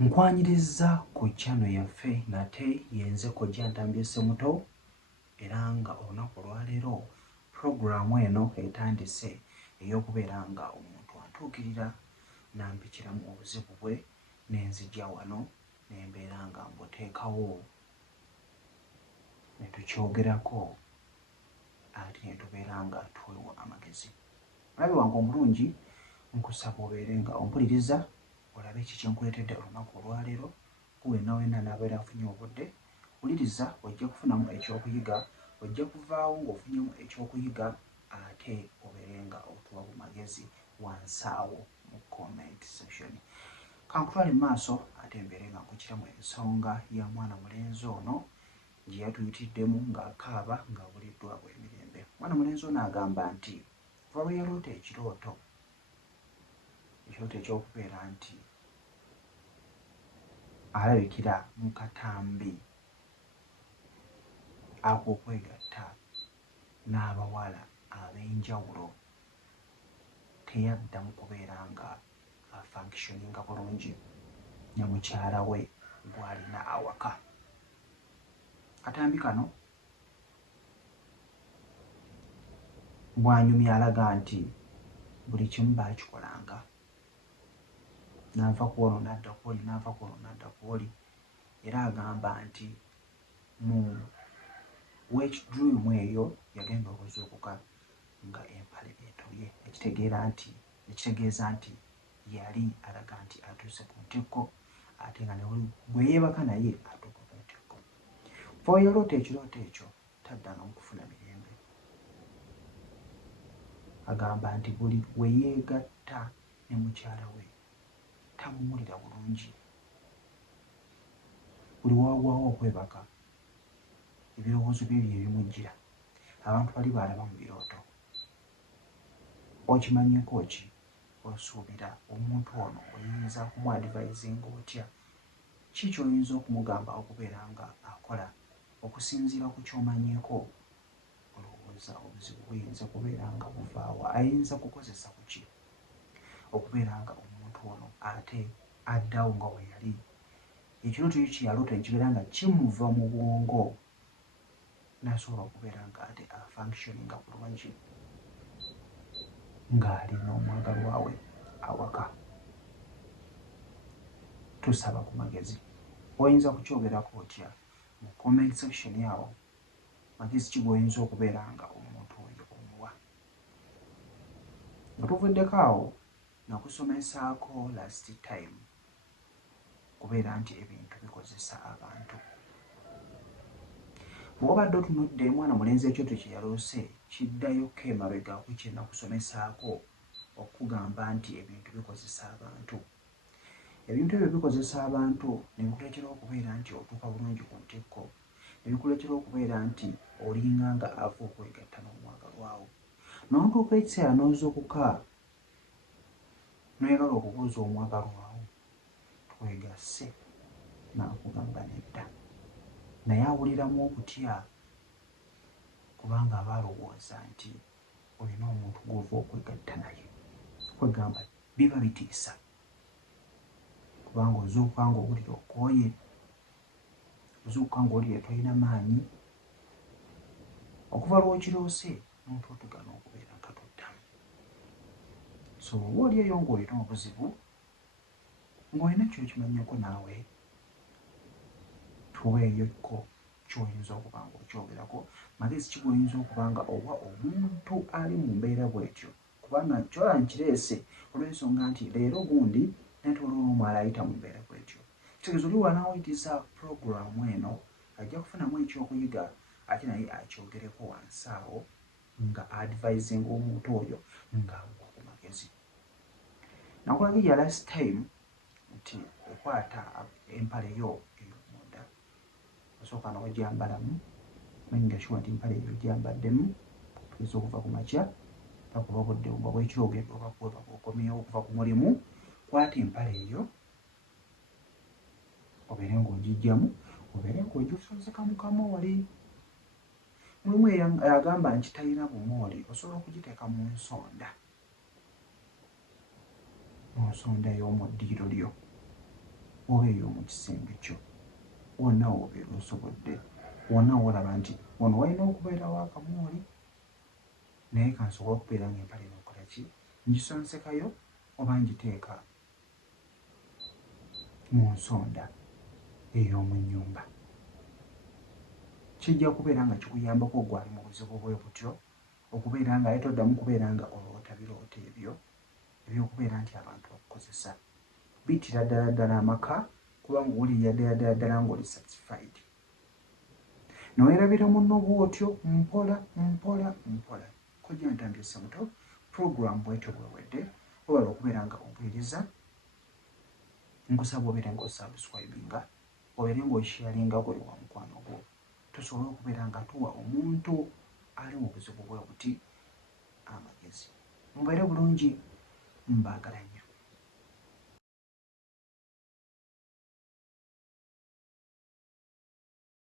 Nkwanyiriza ku channel yaffe nate yenze kojja ntambise muto era nga olunaku olwaleero programu eno etandise ey'okubeera nga omuntu antuukirira nampikiramu obuzibu bwe nenzija wano nembeera nga mbuteekawo ne tukyogerako ate ne tubeera nga tuwewa amagezi. Mulabe wange omulungi, nkusaba obeere nga ompuliriza olabe kiki nkuleetedde olunaku olwaleero. Kuwenna wenna n'abeera afunye obudde, wuliriza ojja kufunamu ekyokuyiga, ojja kuvaawo ng'ofunyemu ekyokuyiga ate obeere nga otuwa ku magezi wansi awo mu comment section. Kankutwale mu maaso ate mbeere nga nkukiramu ensonga ya mwana mulenzi ono gye yatuyitiddemu ng'akaaba ng'abuliddwa bw'emirembe. Mwana mulenzi ono agamba nti kuva lwe yaloota ekirooto eky'okubeera nti alabikira mu katambi ak'okwegatta n'abawala ab'enjawulo, teyaddamu kubeera nga afunctioninga bulungi ne mukyala we gw'alina awaka. Katambi kano bw'anyumya alaga nti buli kimu baakikolanga, n'ava ku ono n'adda ku oli, n'ava ku ono n'adda ku oli, era agamba nti mu wet-dream eyo yagenda okuzuukuka nga empale etobye, ekitegeeza nti yali alaga nti atuuse ku ntikko ate nga bwe yeebaka naye atuuka ku ntikko. Ffe we yaloota ekirooto ekyo taddangamu kufuna mirembe. Agamba nti buli we yeegatta ne mukyala we tamuwulira bulungi. Buli wagwawo okwebaka ebirowoozo bye bye bimujjira, abantu bali baalaba mu birooto. Okimanyiiko ki? Osuubira omuntu ono oyinza okumuadvisinga otya? Ki ky'oyinza okumugamba okubeera nga akola okusinziira ku ky'omanyiiko? Olowooza obuzibu buyinza kubeera nga buvaawa? Ayinza kukozesa ku ki okubeera nga omuntu ono ate addawo nga bwe yali? Ekirooto kye yaloota ne kibeera nga kimuva mu bwongo n'asobola okubeera nga ate afunctioninga bulungi ng'ali n'omwagalwa we awaka. Tusaba ku magezi. Oyinza kukyogerako otya mu comment section awo? Magezi ki g'oyinza okubeera nga omuntu oyo omuwa? Nga tuvuddeko awo nakusomesaako last time kubeera nti ebintu bikozesa abantu. Bw'obadde otunudde mwana mulenzi ekyoto kye yaloose kiddayoko emabega ku kye nakusomesaako okugamba nti ebintu bikozesa abantu. Ebintu ebyo bikozesa abantu ne bikuleetera okubeera nti otuuka bulungi ku ntikko, ne bikuleetera okubeera nti olinga nga ava okwegatta n'omwagalwa wo. N'otuuka ekiseera n'ozuukuka n'oyagala okubuuza omwagalwa wo twegasse, n'akugamba nedda. Naye awuliramu okutya kubanga aba alowooza nti olina omuntu gw'ova okwegatta naye. Kwegamba biba bitiisa kubanga ozuukuka ng'owulira okooye, ozuukuka ng'owulira tolina maanyi. Okuva lw'okiroose n'otuutuga n'okubeera nga toddamu. So oba oli eyo ng'olina obuzibu, ng'olina ky'okimanyiiko naawe, tuweeyoko ky'oyinza okuba ng'okyogerako. Magezi ki g'oyinza okuba nga owa omuntu ali mu mbeera bw'etyo? Kubanga kyola nkireese olw'ensonga nti leero gundi nate waliwo n'omwala ayita mu mbeera bw'etyo. Kitegeeza oli wanaawuliriza programu eno ajja kufunamu ekyokuyiga ate naye akyogereko wansi awo nga advisinga omuntu oyo ng'amuwa ku magezi. Nakulagira last time nti okwata empale yo ey'omunda osooka n'ogyambalamu, manyigashuwa nti empale eyo gyambaddemu tugeza okuva ku makya pakuba obudde nga bw'ekiro ogenda obakweba okomyewo okuva ku mulimu. Kwata empale eyo obeere ng'ogijjamu, obeere ng'ogisoozeka mu kamooli. Mulimu agamba nti talina bumooli, osobola okugiteeka mu nsonda, mu nsonda ey'omu ddiiro lyo. oba ey'omu kisenge kyo wonna wobeera osobodde wonna wolaba nti wano walina okubeerawo akamooli naye kansobole okubeera ng'empale nokola ki ngisonsekayo oba ngiteeka mu nsonda ey'omu nnyumba. Kijja kubeera nga kikuyambako ogwali mu buzibu bwe butyo okubeera nga ate toddamu kubeera nga oloota birooto ebyo ebyokubeera nti abantu bakukozesa. Bittira ddala amaka kubanga owulirira ddala ng'oli satisfied. Nowerabira munno bw'otyo mpola kojja ntambye ssemuto program bwetyo bwewedde wabala okubeera nga obuweereza nkusaba obeere ng'osubscribinga obeere ng'osharinga gwe wa mukwano gwo tusobole okubeera nga tuwa omuntu ali mu buzibu bwe buti amagezi. Mubeere bulungi, mbaagala nnyo.